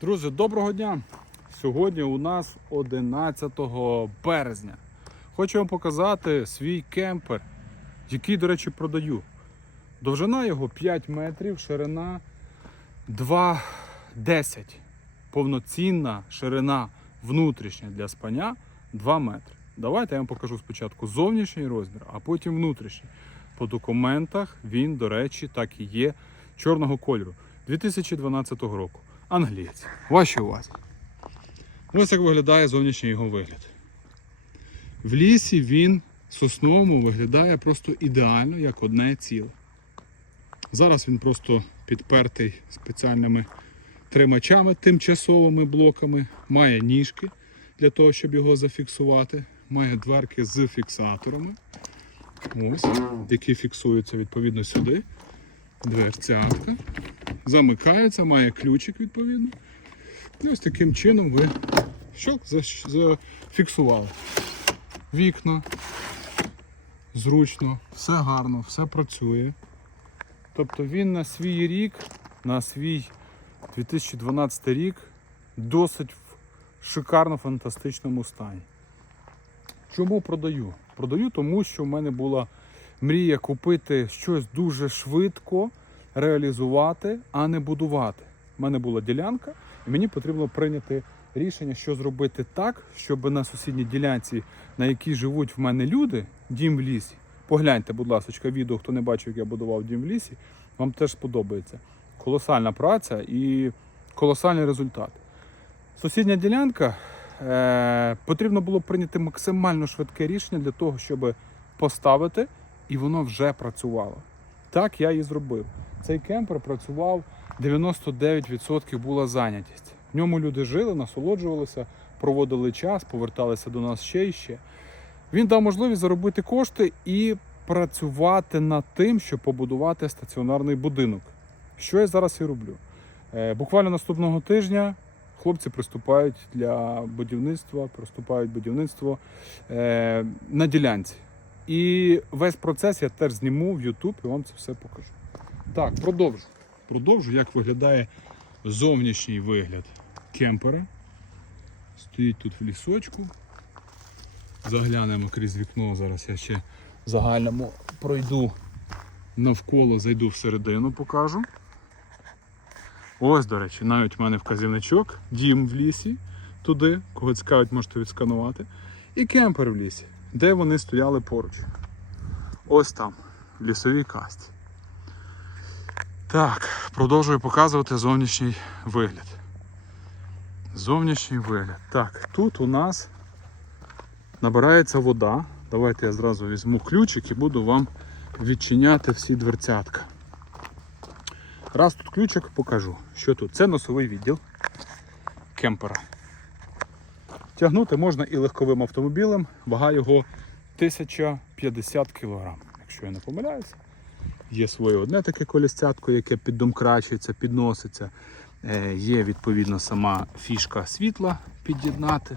Друзі, доброго дня! Сьогодні у нас 11 березня. Хочу вам показати свій кемпер, який, до речі, продаю. Довжина його 5 метрів, ширина 2,10. Повноцінна ширина внутрішня для спання 2 метри. Давайте я вам покажу спочатку зовнішній розмір, а потім внутрішній. По документах він, до речі, так і є чорного кольору 2012 року. Англієць. Вашій увазі. Ось як виглядає зовнішній його вигляд. В лісі він сосновому виглядає просто ідеально, як одне ціле. Зараз він просто підпертий спеціальними тримачами, тимчасовими блоками, має ніжки для того, щоб його зафіксувати, має дверки з фіксаторами. Ось, які фіксуються відповідно сюди. Дверцятка. Замикається, має ключик відповідно. І ось таким чином ви щок зафіксували. Вікна. Зручно, все гарно, все працює. Тобто він на свій рік, на свій 2012 рік досить в шикарно фантастичному стані. Чому продаю? Продаю, тому що в мене була мрія купити щось дуже швидко, реалізувати, а не будувати. У мене була ділянка, і мені потрібно прийняти рішення, що зробити так, щоб на сусідній ділянці, на якій живуть в мене люди, дім в лісі. Погляньте, будь ласка, відео, хто не бачив, як я будував дім в лісі, вам теж сподобається. Колосальна праця і колосальний результат. Сусідня ділянка е, потрібно було прийняти максимально швидке рішення для того, щоб поставити, і воно вже працювало. Так я і зробив. Цей кемпер працював 99% була зайнятість. В ньому люди жили, насолоджувалися, проводили час, поверталися до нас ще і ще. Він дав можливість заробити кошти і працювати над тим, щоб побудувати стаціонарний будинок. Що я зараз і роблю. Е, Буквально наступного тижня хлопці приступають для будівництва, приступають будівництво е, на ділянці. І весь процес я теж зніму в YouTube і вам це все покажу. Так, продовжу. Продовжу, як виглядає зовнішній вигляд кемпера. Стоїть тут в лісочку. Заглянемо крізь вікно. Зараз я ще в загальному пройду навколо, зайду всередину, покажу. Ось, до речі, навіть в мене вказівничок, дім в лісі, туди, кого цікавить, можете відсканувати. І кемпер в лісі, де вони стояли поруч. Ось там, в лісовій касті. Так, продовжую показувати зовнішній вигляд. Зовнішній вигляд. Так, тут у нас набирається вода. Давайте я зразу візьму ключик і буду вам відчиняти всі дверцятка. Раз тут ключик, покажу, що тут. Це носовий відділ кемпера. Тягнути можна і легковим автомобілем, вага його 1050 кг, якщо я не помиляюся. Є своє одне таке колісцятко, яке піддомкрачується, підноситься. Е, Є відповідно сама фішка світла під'єднати.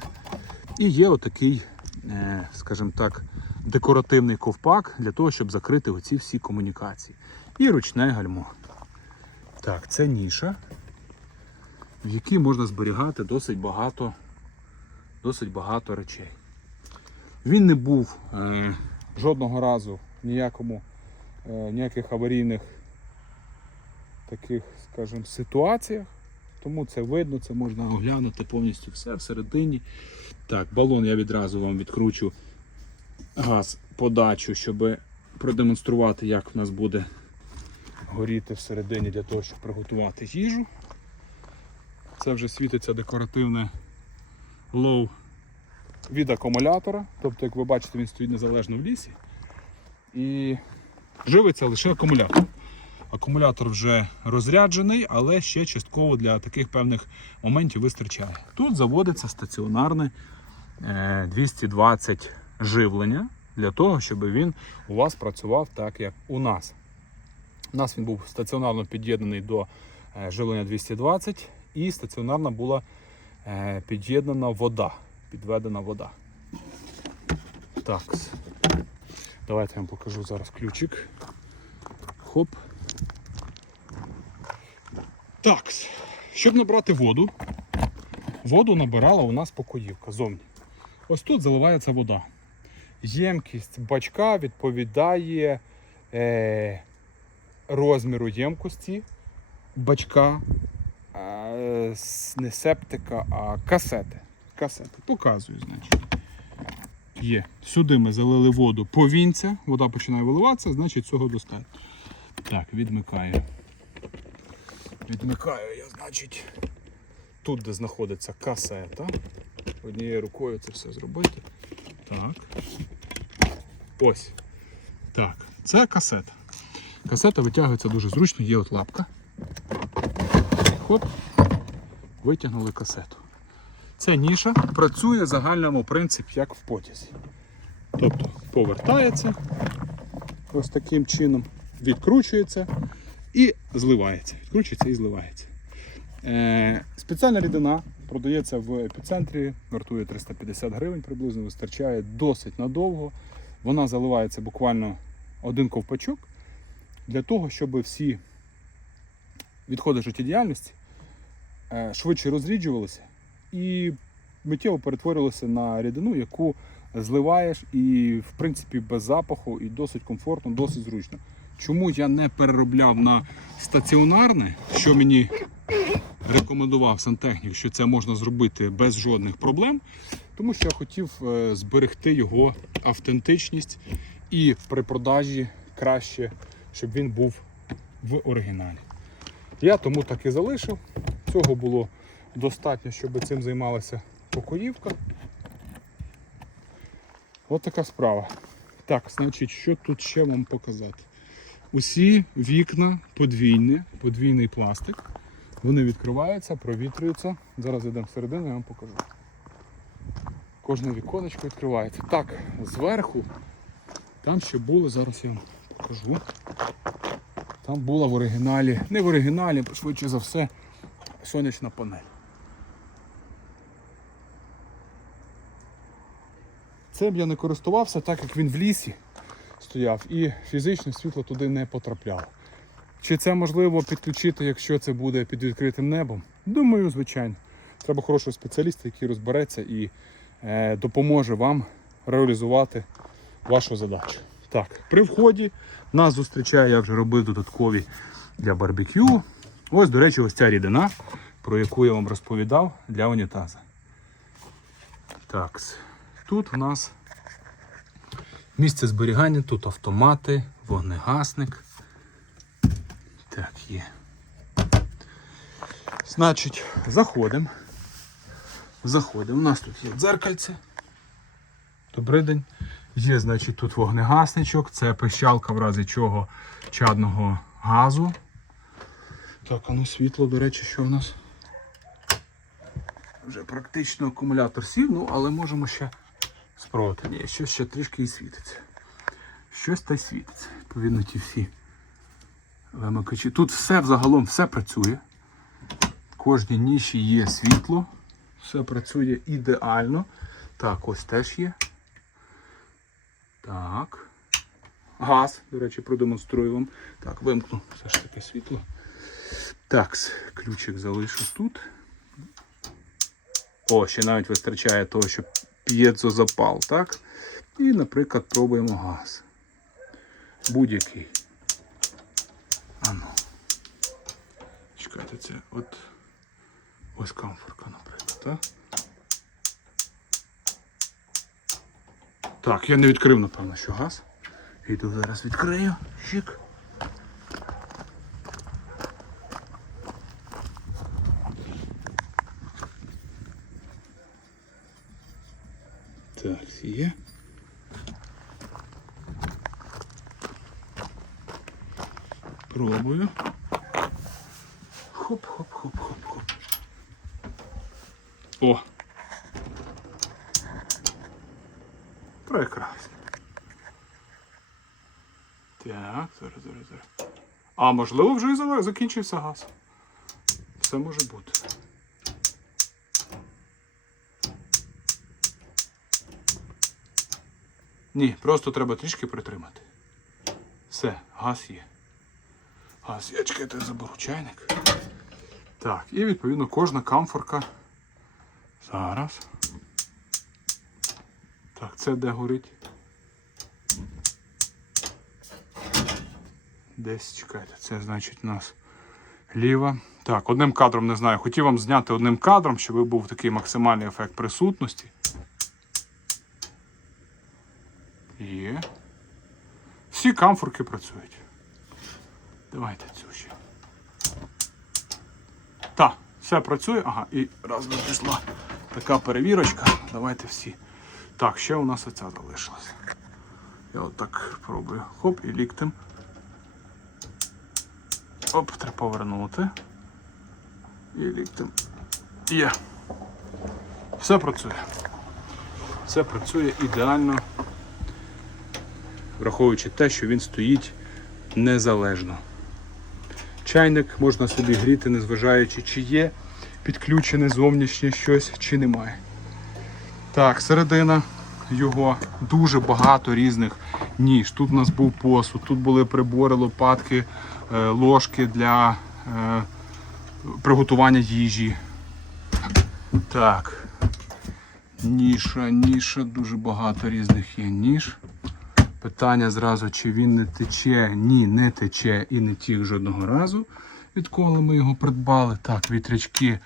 І є отакий, е, скажімо так, декоративний ковпак для того, щоб закрити оці всі комунікації. І ручне гальмо. Так, це ніша, в якій можна зберігати досить багато, досить багато речей. Він не був е, жодного разу ніякому, ніяких аварійних таких, скажімо, ситуаціях. Тому це видно, це можна оглянути повністю все всередині. Так, балон я відразу вам відкручу газ подачу, щоб продемонструвати, як в нас буде горіти всередині для того, щоб приготувати їжу. Це вже світиться декоративне лоу від акумулятора. Тобто, як ви бачите, він стоїть незалежно в лісі. І живиться лише акумулятор. Акумулятор вже розряджений, але ще частково для таких певних моментів вистачає. Тут заводиться стаціонарне е, 220 живлення для того, щоб він у вас працював так, як у нас. У нас він був стаціонарно під'єднаний до е, живлення 220 і стаціонарно була е, під'єднана вода, підведена вода. Так. Давайте я вам покажу зараз ключик. Хоп. Так. щоб набрати воду, воду набирала у нас покоївка зовні. Ось тут заливається вода. Ємкість бачка відповідає е, розміру ємкості бачка, е, не септика, а касети. Касети. Показую, значить. Є. Сюди ми залили воду повінця, вода починає виливатися, значить цього достатньо. Так, відмикаю. Відмикаю я, значить, тут, де знаходиться касета. Однією рукою це все зробити. Так. Ось. Так, це касета. Касета витягується дуже зручно, є от лапка. Хоп, витягнули касету. Ця ніша працює в загальному принципі, як в потязі. Тобто повертається ось таким чином, відкручується і зливається. Відкручується і зливається. Е, спеціальна рідина продається в епіцентрі, вартує 350 гривень приблизно, вистачає досить надовго. Вона заливається буквально один ковпачок для того, щоб всі відходи життєдіяльності е, швидше розріджувалися і миттєво перетворювалися на рідину, яку зливаєш і, в принципі, без запаху, і досить комфортно, досить зручно. Чому я не переробляв на стаціонарне, що мені рекомендував сантехнік, що це можна зробити без жодних проблем, тому що я хотів е, зберегти його автентичність і при продажі краще, щоб він був в оригіналі. Я тому так і залишив. Цього було достатньо, щоб цим займалася покоївка. От така справа. Так, значить, що тут ще вам показати? Усі вікна подвійні, подвійний пластик. Вони відкриваються, провітрюються. Зараз йдемо всередину, я вам покажу. Кожне віконечко відкривається. Так, зверху там ще було, зараз я вам покажу. Там була в оригіналі, не в оригіналі, швидше за все, сонячна панель. Цим я не користувався, так як він в лісі стояв і фізичне світло туди не потрапляло. Чи це можливо підключити, якщо це буде під відкритим небом? Думаю, звичайно. Треба хорошого спеціаліста, який розбереться і е, допоможе вам реалізувати вашу задачу. Так, при вході нас зустрічає, я вже робив додаткові для барбекю. Ось, до речі, ось ця рідина, про яку я вам розповідав для унітаза. Так, тут у нас місце зберігання, тут автомати, вогнегасник. Так, є. Значить, заходимо. Заходимо. У нас тут є дзеркальце. Добрий день. Є, значить, тут вогнегасничок, це пищалка, в разі чого чадного газу. Так, а ну світло, до речі, що в нас? Вже практично акумулятор сів, ну, але можемо ще спробувати. Ні, щось ще трішки і світиться. Щось та й світиться. Відповідно, ті всі вимикачі. Тут все взагалом все працює. Кожній ніші є світло. Все працює ідеально. Так, ось теж є. Так. Газ, до речі, продемонструю вам. Так, вимкну все ж таки світло. Так, ключик залишу тут. О, ще навіть вистачає того, що п'єдзозапал, так? І, наприклад, пробуємо газ. Будь-який. Ану. Чекайте, це от ось камфорка, наприклад, так? Так, я не відкрив, напевно, що газ. Йду зараз відкрию. Щик. Так, є. Пробую. Хоп-хоп-хоп-хоп-хоп. О! Прекрасно. Так, зараз, зараз, зараз. А можливо вже і закінчився газ. Все може бути. Ні, просто треба трішки притримати. Все, газ є. Газ є, чекайте, я заберу чайник. Так, і відповідно кожна камфорка. Зараз. Так, це де горить? Десь чекайте, це значить у нас ліва. Так, одним кадром не знаю. Хотів вам зняти одним кадром, щоб був такий максимальний ефект присутності. Є. Всі камфорки працюють. Давайте цю ще. Так, все працює. Ага, і раз би пішла така перевірочка. Давайте всі. Так, ще у нас оця залишилася. Я отак пробую. Хоп, і ліктем. Оп, треба повернути. І ліктем. Є. Все працює. Все працює ідеально, враховуючи те, що він стоїть незалежно. Чайник можна собі гріти, незважаючи, чи є підключене зовнішнє щось, чи немає. Так, середина його дуже багато різних ніж. Тут у нас був посуд, тут були прибори, лопатки, е, ложки для е, приготування їжі. Так. Ніша, ніша, дуже багато різних є ніж. Питання зразу, чи він не тече. Ні, не тече і не тік жодного разу, відколи ми його придбали. Так, вітрячки,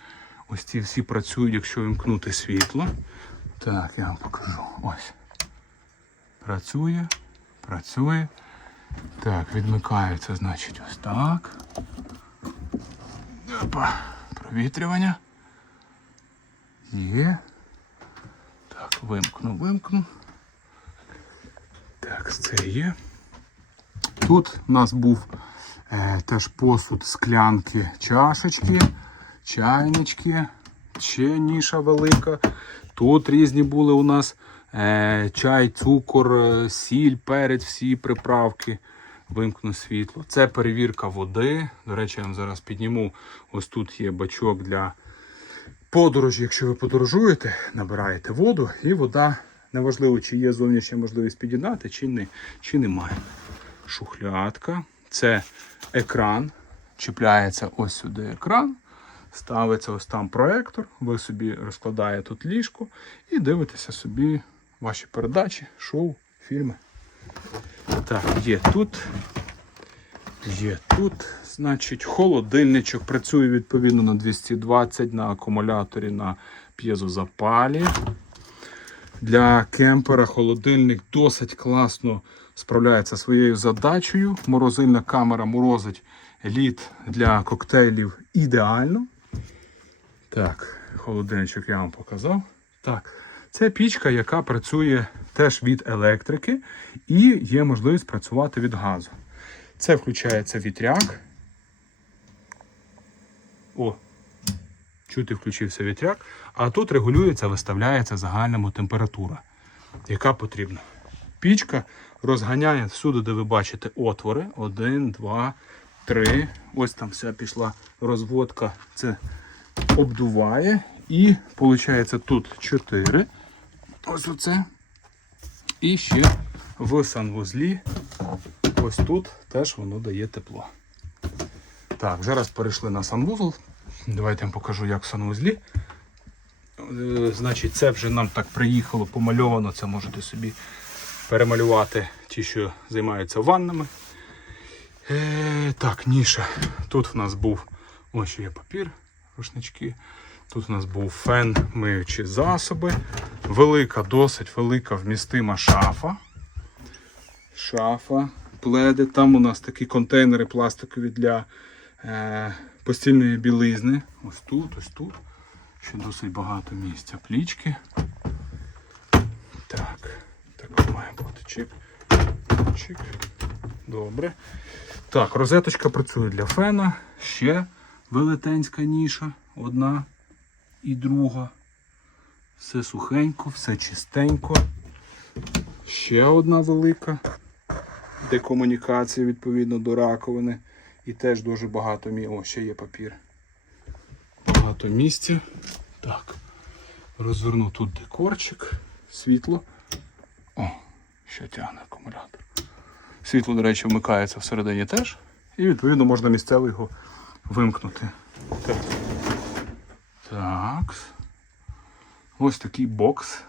ось ці всі працюють, якщо вимкнути світло. Так, я вам покажу. Ось. Працює, працює. Так, відмикається, значить, ось так. Опа, провітрювання. Є. Так, вимкну, вимкну. Так, це є. Тут у нас був е, теж посуд, склянки, чашечки, чайнички, ще ніша велика. Тут різні були у нас е, чай, цукор, е, сіль, перець, всі приправки. Вимкну світло. Це перевірка води. До речі, я вам зараз підніму. Ось тут є бачок для подорожі. Якщо ви подорожуєте, набираєте воду, і вода, неважливо, чи є зовнішня можливість підігнати, чи, не, чи немає. Шухлядка. Це екран. Чіпляється ось сюди екран. Ставиться ось там проектор. Ви собі розкладаєте тут ліжко і дивитеся собі ваші передачі, шоу, фільми. Так, є тут. Є тут, значить, холодильничок працює відповідно на 220 на акумуляторі на п'єзозапалі. Для кемпера холодильник досить класно справляється своєю задачею. Морозильна камера морозить лід для коктейлів ідеально. Так, холодильничок я вам показав. Так, це пічка, яка працює теж від електрики і є можливість працювати від газу. Це включається вітряк. О, чути, включився вітряк. А тут регулюється, виставляється загальному температура, яка потрібна. Пічка розганяє всюди, де ви бачите отвори. Один, два, три. Ось там вся пішла розводка. Це обдуває. І виходить тут 4. Ось оце. І ще в санвузлі. Ось тут теж воно дає тепло. Так, зараз перейшли на санвузол. Давайте я вам покажу, як в санвузлі. Е, Значить, це вже нам так приїхало, помальовано. Це можете собі перемалювати ті, що займаються ваннами. Е, так, ніша. Тут в нас був ось ще є папір, рушнички. Тут у нас був фен, миючі засоби. Велика, досить велика вмістима шафа. Шафа, пледи. Там у нас такі контейнери пластикові для е, постільної білизни. Ось тут, ось тут. Ще досить багато місця. Плічки. Так, так має бути чик. Чик. Добре. Так, розеточка працює для фена. Ще велетенська ніша. Одна і друга. Все сухенько, все чистенько. Ще одна велика. Де комунікація відповідно до раковини. І теж дуже багато місця. О, ще є папір. Багато місця. Так. Розверну тут декорчик, світло. О, ще тягне акумулятор. Світло, до речі, вмикається всередині теж. І відповідно можна місцево його вимкнути. Так. Так. Ось такий бокс.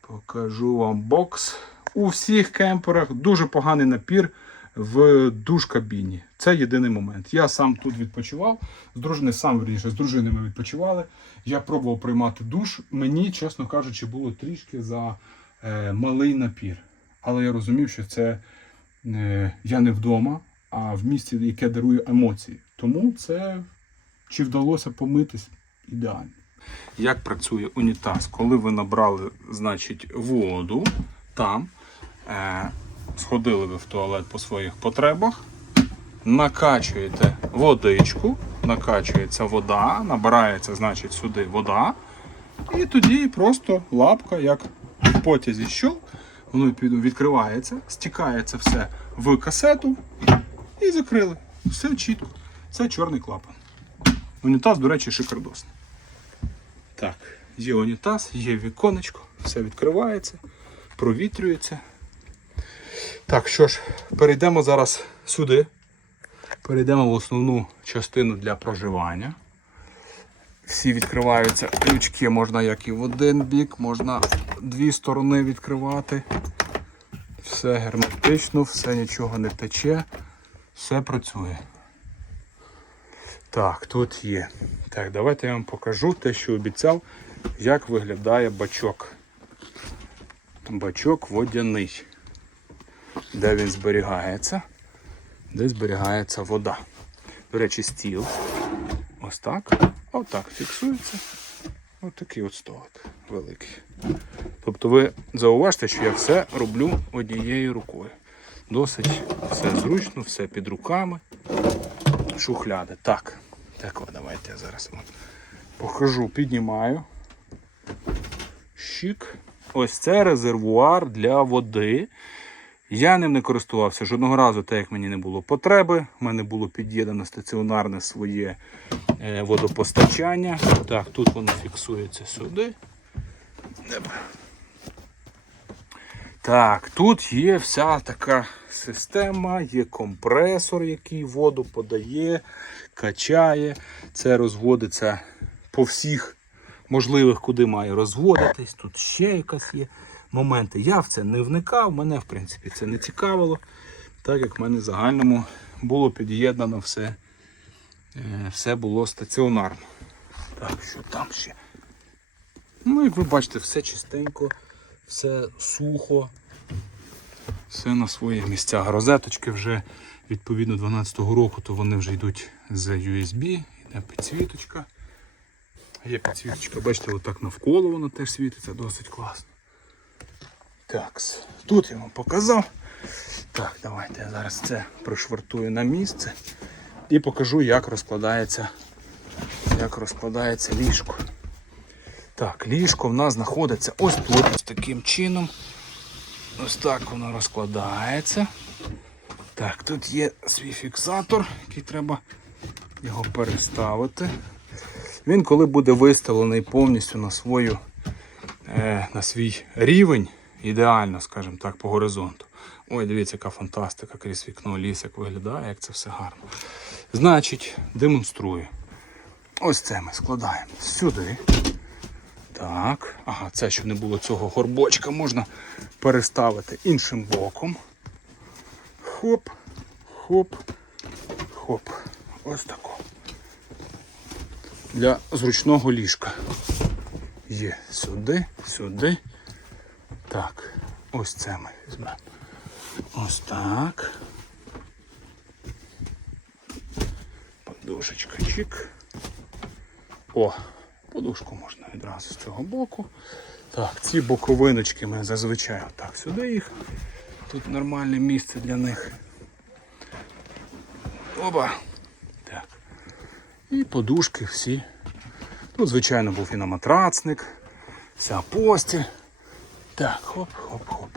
Покажу вам бокс. У всіх кемперах дуже поганий напір в душ-кабіні. Це єдиний момент. Я сам тут відпочивав, з дружини сам верніше, з дружиною ми відпочивали. Я пробував приймати душ. Мені, чесно кажучи, було трішки за е, малий напір. Але я розумів, що це е, я не вдома, а в місті, яке дарує емоції. Тому це чи вдалося помитись ідеально. Як працює унітаз? Коли ви набрали значить, воду там, е, сходили ви в туалет по своїх потребах, накачуєте водичку, накачується вода, набирається значить, сюди вода, і тоді просто лапка, як в потязі що, воно відкривається, стікається все в касету і закрили. Все чітко. Це чорний клапан. Унітаз, до речі, шикардосний. Так, є унітаз, є віконечко, все відкривається, провітрюється. Так, що ж, перейдемо зараз сюди. Перейдемо в основну частину для проживання. Всі відкриваються ключки, можна як і в один бік, можна дві сторони відкривати. Все герметично, все нічого не тече, все працює. Так, тут є. Так, давайте я вам покажу те, що обіцяв, як виглядає бачок. Бачок водяний. Де він зберігається? Де зберігається вода. До речі, стіл. Ось так. Отак фіксується. Ось такий от столик великий. Тобто ви зауважте, що я все роблю однією рукою. Досить все зручно, все під руками шухляди. Так. Так, от, давайте я зараз вам покажу, піднімаю. Щик. Ось це резервуар для води. Я ним не користувався жодного разу, так як мені не було потреби. У мене було під'єднано стаціонарне своє е, водопостачання. Так, тут воно фіксується сюди. Так, тут є вся така система, є компресор, який воду подає, качає. Це розводиться по всіх можливих, куди має розводитись. Тут ще якась є моменти. Я в це не вникав, мене в принципі це не цікавило, так як в мене в загальному було під'єднано все, е, все було стаціонарно. Так, що там ще? Ну, як ви бачите, все чистенько, все сухо, все на своїх місцях. Розеточки вже відповідно 12-го року, то вони вже йдуть з USB, йде підсвіточка. Є підсвіточка, бачите, отак навколо воно теж світиться, досить класно. Так, тут я вам показав. Так, давайте я зараз це пришвартую на місце і покажу, як розкладається, як розкладається ліжко. Так, ліжко в нас знаходиться ось тут, ось таким чином. Ось так воно розкладається. Так, тут є свій фіксатор, який треба його переставити. Він коли буде виставлений повністю на свою, е, на свій рівень, ідеально, скажімо так, по горизонту. Ой, дивіться, яка фантастика крізь вікно ліс, як виглядає, як це все гарно. Значить, демонструю. Ось це ми складаємо сюди. Так, ага, це щоб не було цього горбочка, можна переставити іншим боком. Хоп, хоп, хоп. Ось тако. Для зручного ліжка. Є сюди, сюди. Так, ось це ми візьмемо. Ось так. Подушечка чик. О, подушку можна відразу з цього боку. Так, ці боковиночки ми зазвичай отак сюди їх. Тут нормальне місце для них. Оба. Так. І подушки всі. Тут, звичайно, був і на матрацник, вся постіль. Так, хоп-хоп-хоп.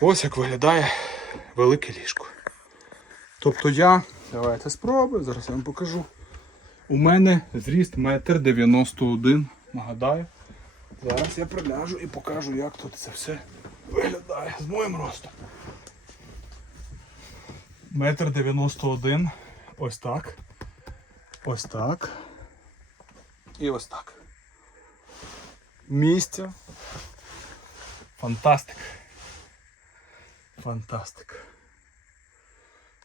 Ось як виглядає велике ліжко. Тобто я, давайте спробую, зараз я вам покажу. У мене зріст 1,91 м, нагадаю. Зараз я приляжу і покажу, як тут це все виглядає з моїм ростом. Метр 91, ось так. Ось так. І ось так. Місця. Фантастика. Фантастика.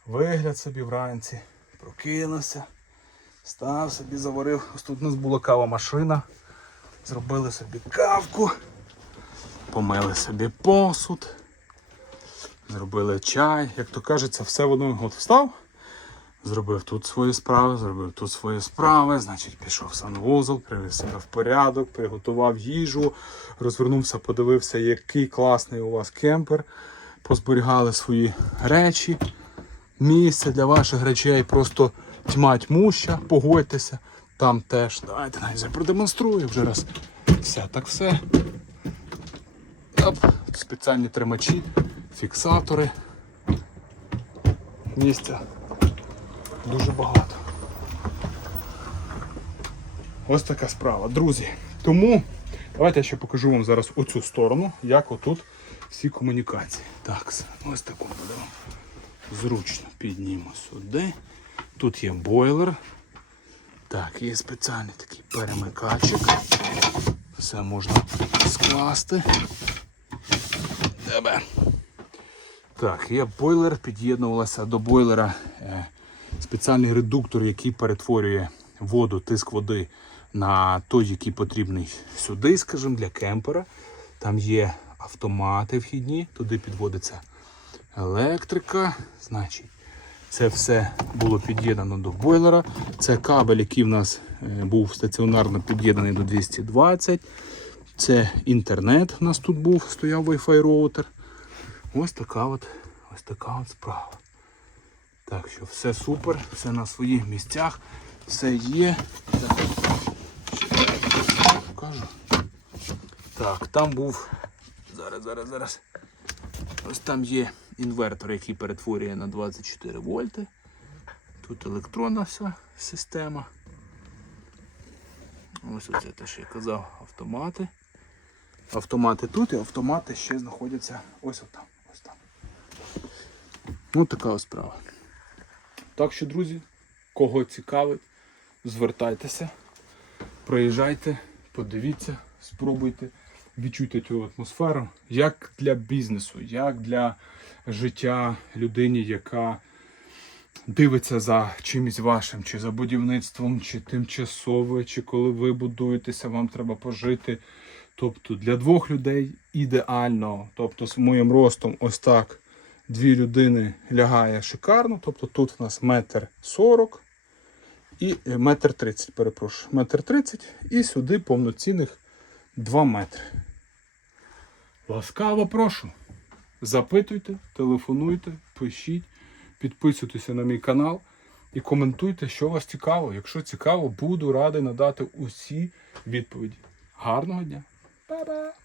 Вигляд собі вранці. Прокинувся. Став собі, заварив. Ось тут у нас була кава машина. Зробили собі кавку. Помили собі посуд. Зробили чай. Як то кажеться, все в одну от встав. Зробив тут свої справи, зробив тут свої справи, значить пішов в санвузол, привів себе в порядок, приготував їжу, розвернувся, подивився, який класний у вас кемпер. Позберігали свої речі. Місце для ваших речей просто тьма тьмуща, погодьтеся. Там теж. Давайте навіть продемонструю вже раз. Все так все. Оп, спеціальні тримачі, фіксатори. Місця дуже багато. Ось така справа, друзі. Тому давайте я ще покажу вам зараз оцю сторону, як отут всі комунікації. Так, ось таку будемо. Зручно піднімо сюди. Тут є бойлер. Так, є спеціальний такий перемикачик. Все можна скласти. Тебе. Так, є бойлер, під'єднувалася до бойлера е, спеціальний редуктор, який перетворює воду, тиск води на той, який потрібний сюди, скажімо, для кемпера. Там є автомати вхідні, туди підводиться електрика. Значить, це все було під'єднано до бойлера. Це кабель, який в нас е, був стаціонарно під'єднаний до 220. Це інтернет. У нас тут був, стояв Wi-Fi роутер. Ось така от, ось така от справа. Так що все супер, все на своїх місцях, все є. Так. Так, там був. Зараз, зараз, зараз. Ось там є інвертор, який перетворює на 24 вольти. Тут електронна вся система. Ось оце те, що я казав, автомати. Автомати тут і автомати ще знаходяться ось там. Ось там. Ну така ось справа. Так що, друзі, кого цікавить, звертайтеся, приїжджайте, подивіться, спробуйте, відчуйте цю атмосферу, як для бізнесу, як для життя людині, яка дивиться за чимось вашим, чи за будівництвом, чи тимчасове, чи коли ви будуєтеся, вам треба пожити. Тобто для двох людей ідеально. Тобто з моїм ростом ось так дві людини лягає шикарно. Тобто тут в нас метр сорок і е, метр тридцять, перепрошую, метр тридцять і сюди повноцінних 2 метри. Ласкаво прошу. Запитуйте, телефонуйте, пишіть, підписуйтеся на мій канал і коментуйте, що вас цікаво. Якщо цікаво, буду радий надати усі відповіді. Гарного дня! Па-па!